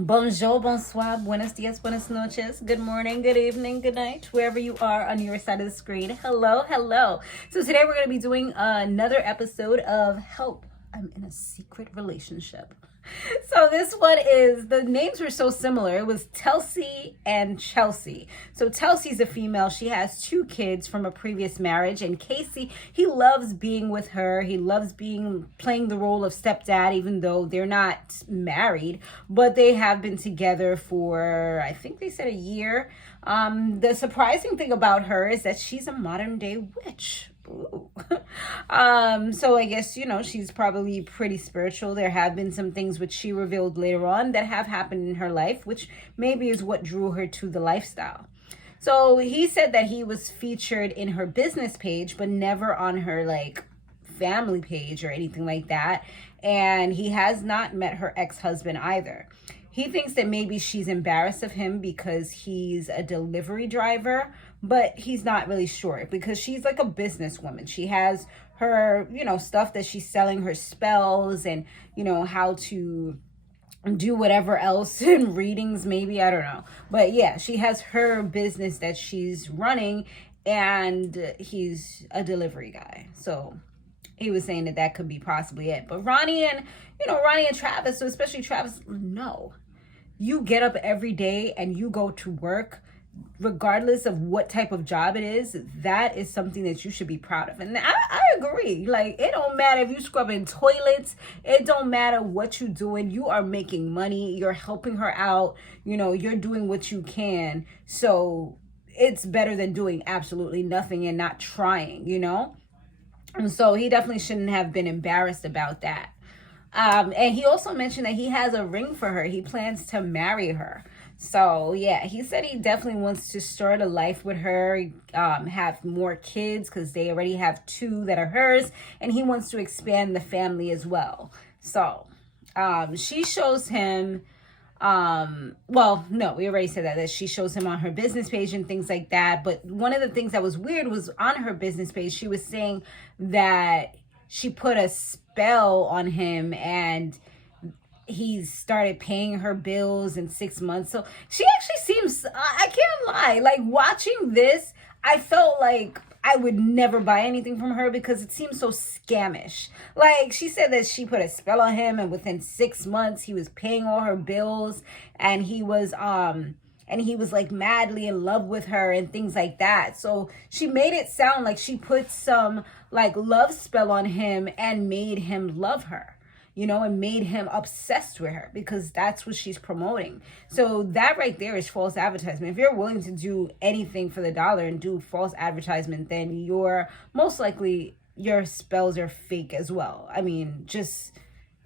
Bonjour, bonsoir, buenos dias, buenas noches, good morning, good evening, good night, wherever you are on your side of the screen. Hello, hello. So today we're going to be doing another episode of Help, I'm in a Secret Relationship. So this one the names were so similar. It was Telsea and Chelsea. So Telsey's a female. She has 2 kids from a previous marriage. And Casey, he loves being with her. He loves playing the role of stepdad, even though they're not married. But they have been together for, I think they said a year. The surprising thing about her is that she's a modern day witch. Ooh. So I guess, she's probably pretty spiritual. There have been some things which she revealed later on that have happened in her life, which maybe is what drew her to the lifestyle. So he said that he was featured in her business page, but never on her family page or anything like that. And he has not met her ex-husband either. He thinks that maybe she's embarrassed of him because he's a delivery driver, but he's not really sure because she's like a businesswoman. She has her, stuff that she's selling, her spells and, how to do whatever else in readings, maybe, I don't know. But yeah, she has her business that she's running and he's a delivery guy. So he was saying that could be possibly it. But Ronnie and Travis, so especially Travis, no. You get up every day and you go to work, regardless of what type of job it is. That is something that you should be proud of. And I agree. It don't matter if you scrubbing toilets. It don't matter what you're doing. You are making money. You're helping her out. You're doing what you can. So it's better than doing absolutely nothing and not trying, And so he definitely shouldn't have been embarrassed about that. And he also mentioned that he has a ring for her. He plans to marry her. So yeah, he said he definitely wants to start a life with her, have more kids because they already have 2 that are hers, and he wants to expand the family as well. So she shows him, well, no, we already said that she shows him on her business page and things like that. But one of the things that was weird was on her business page, she was saying that she put a spell on him and he started paying her bills in 6 months. So she actually seems, I can't lie, watching this, I felt like I would never buy anything from her because it seems so scamish. She said that she put a spell on him and within 6 months he was paying all her bills and he was madly in love with her and things like that. So she made it sound like she put some love spell on him and made him love her, and made him obsessed with her because that's what she's promoting. So that right there is false advertisement. If you're willing to do anything for the dollar and do false advertisement, then you're most likely your spells are fake as well. I mean, just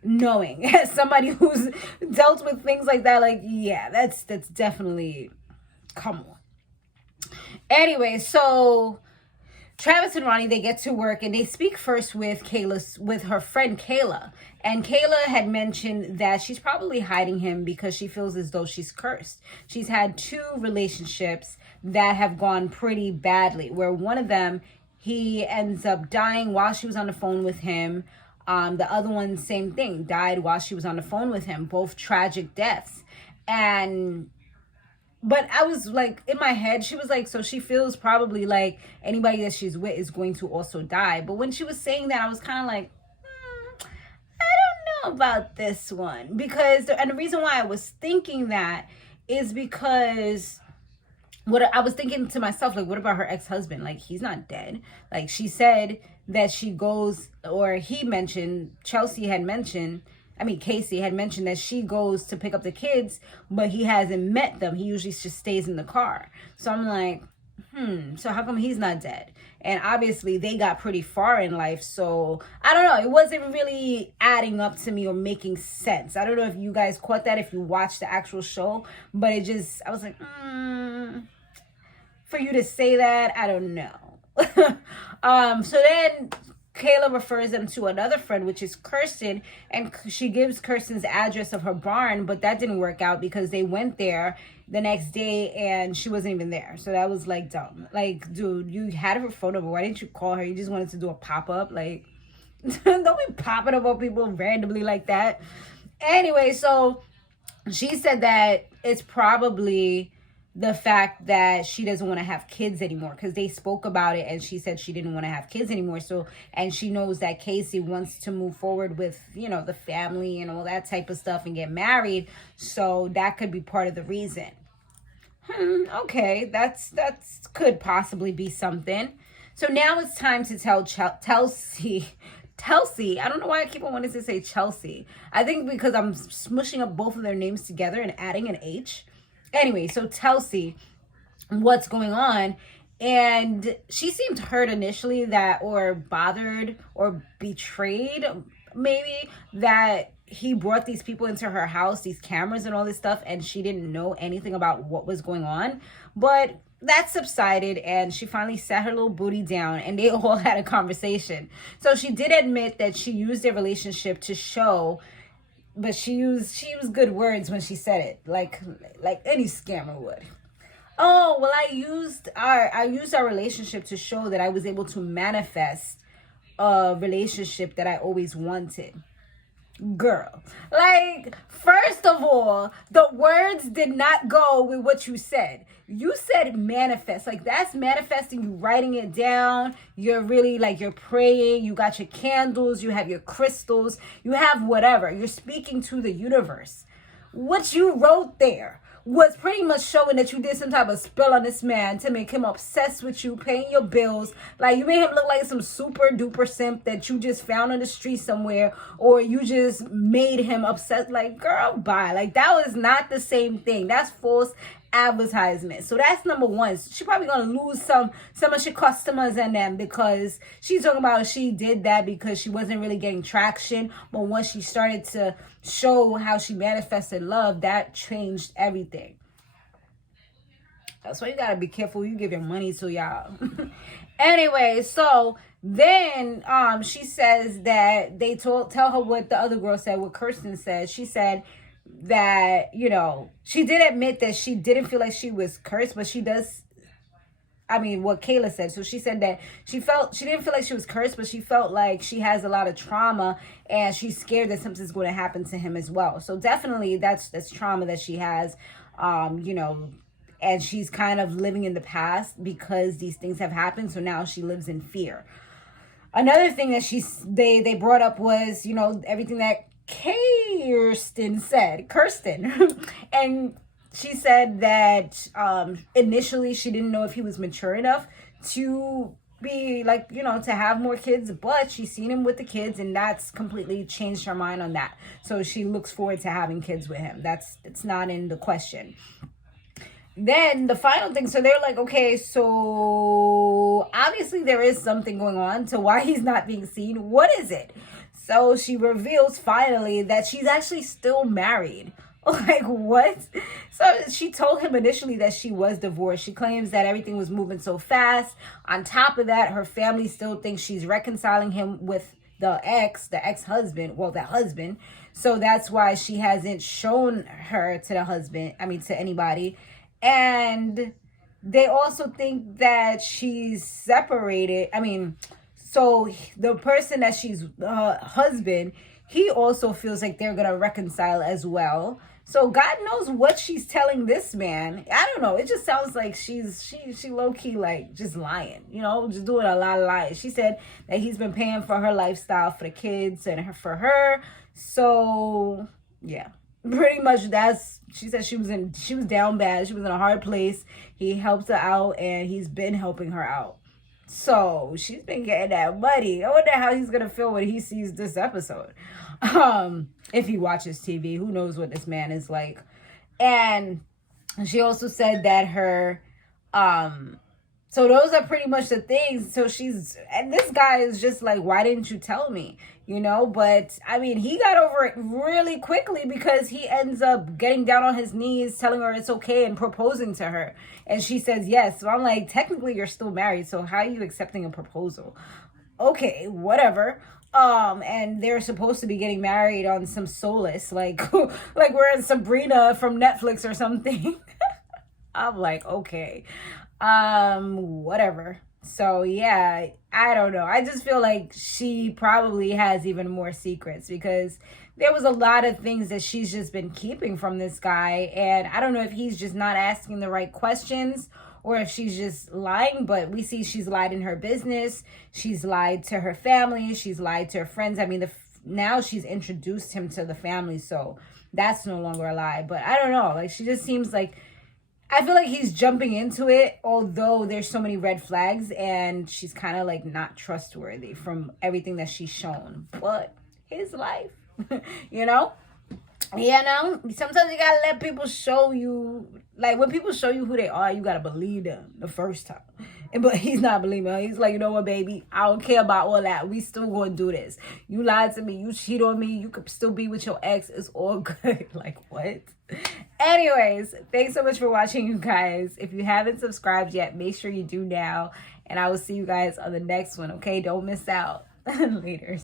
knowing as somebody who's dealt with things like that, yeah, that's definitely, come on. Anyway, so Travis and Ronnie, they get to work and they speak first with her friend Kayla. And Kayla had mentioned that she's probably hiding him because she feels as though she's cursed. She's had 2 relationships that have gone pretty badly, where one of them, he ends up dying while she was on the phone with him. The other one, same thing, died while she was on the phone with him, both tragic deaths. But I was in my head, she was so she feels probably like anybody that she's with is going to also die. But when she was saying that, I was kind of I don't know about this one. And the reason why I was thinking that is because what I was thinking to myself, what about her ex-husband? He's not dead. She said that she goes, or he mentioned, Casey had mentioned that she goes to pick up the kids, but he hasn't met them. He usually just stays in the car. So I'm so how come he's not dead? And obviously they got pretty far in life. So I don't know. It wasn't really adding up to me or making sense. I don't know if you guys caught that, if you watched the actual show, but I was for you to say that, I don't know. So then Kayla refers them to another friend, which is Kirsten, and she gives Kirsten's address of her barn, but that didn't work out because they went there the next day and she wasn't even there. So that was dumb. Dude, you had her phone number. Why didn't you call her? You just wanted to do a pop-up. Don't be popping up on people randomly like that. Anyway, so she said that it's probably the fact that she doesn't want to have kids anymore, because they spoke about it and she said she didn't want to have kids anymore. So, and she knows that Casey wants to move forward with, the family and all that type of stuff and get married. So that could be part of the reason. Okay, that's could possibly be something. So now it's time to tell Telsea. Telsea. I don't know why I keep on wanting to say Chelsea. I think because I'm smushing up both of their names together and adding an H. Anyway, so Telsea, what's going on? And she seemed hurt initially, or bothered or betrayed, maybe, that he brought these people into her house, these cameras and all this stuff, and she didn't know anything about what was going on. But that subsided, and she finally sat her little booty down, and they all had a conversation. So she did admit that she used their relationship to show, but she used good words when she said it, like any scammer would. Oh, well, I used our relationship to show that I was able to manifest a relationship that I always wanted. Girl, like, first of all, the words did not go with what you said. You said manifest. Like, that's manifesting. You writing it down. You're really, like, you're praying. You got your candles. You have your crystals. You have whatever. You're speaking to the universe. What you wrote there was pretty much showing that you did some type of spell on this man to make him obsessed with you, paying your bills. Like, you made him look like some super duper simp that you just found on the street somewhere, or you just made him obsessed. Like, girl, bye. Like, that was not the same thing. That's false advertisement. So that's number one. She probably gonna lose some of her customers and them, because she's talking about she did that because she wasn't really getting traction. But once she started to show how she manifested love, that changed everything. That's why you gotta be careful you give your money to y'all. Anyway, so then she says that they tell her what the other girl said, what Kirsten said. She said that, she did admit that she didn't feel like she was cursed, but she does, what Kayla said. So she said that she didn't feel like she was cursed, but she felt like she has a lot of trauma and she's scared that something's going to happen to him as well. So definitely that's trauma that she has, and she's kind of living in the past because these things have happened. So now she lives in fear. Another thing that they brought up was, everything that Kirsten said. And she said that initially she didn't know if he was mature enough to be like, to have more kids, but she's seen him with the kids and that's completely changed her mind on that. So she looks forward to having kids with him. It's not in the question. Then the final thing, so they're like, okay, so obviously there is something going on to why he's not being seen. What is it? So she reveals finally that she's actually still married. Like, what? So she told him initially that she was divorced. She claims that everything was moving so fast. On top of that, her family still thinks she's reconciling him with the ex-husband, the husband. So that's why she hasn't shown her to the husband, to anybody. And they also think that she's separated. So the person that she's husband, he also feels like they're gonna reconcile as well. So God knows what she's telling this man. I don't know. It just sounds like she low key like just lying, just doing a lot of lying. She said that he's been paying for her lifestyle for the kids and for her. So yeah, pretty much she said she was down bad. She was in a hard place. He helped her out and he's been helping her out. So she's been getting that money. I wonder how he's gonna feel when he sees this episode. If he watches TV, who knows what this man is like. And she also said that her so those are pretty much the things. So and this guy is just like, why didn't you tell me? But he got over it really quickly because he ends up getting down on his knees, telling her it's okay and proposing to her. And she says yes. So I'm like, technically you're still married. So how are you accepting a proposal? Okay, whatever. And they're supposed to be getting married on some solace, like we're in Sabrina from Netflix or something. I'm like, okay, whatever. So yeah, I don't know. I just feel like she probably has even more secrets because there was a lot of things that she's just been keeping from this guy. And I don't know if he's just not asking the right questions or if she's just lying, but we see she's lied in her business. She's lied to her family. She's lied to her friends. I mean, now she's introduced him to the family, so that's no longer a lie. But I don't know. Like, she just seems like, I feel like he's jumping into it, although there's so many red flags, and she's kind of like not trustworthy from everything that she's shown. But his life, you know? Sometimes you gotta let people show you, like, when people show you who they are, you gotta believe them the first time. But he's not believing her. He's like, you know what, baby? I don't care about all that. We still gonna do this. You lied to me. You cheat on me. You could still be with your ex. It's all good. Like, what? Anyways, thanks so much for watching, you guys. If you haven't subscribed yet, make sure you do now. And I will see you guys on the next one, okay? Don't miss out. Later.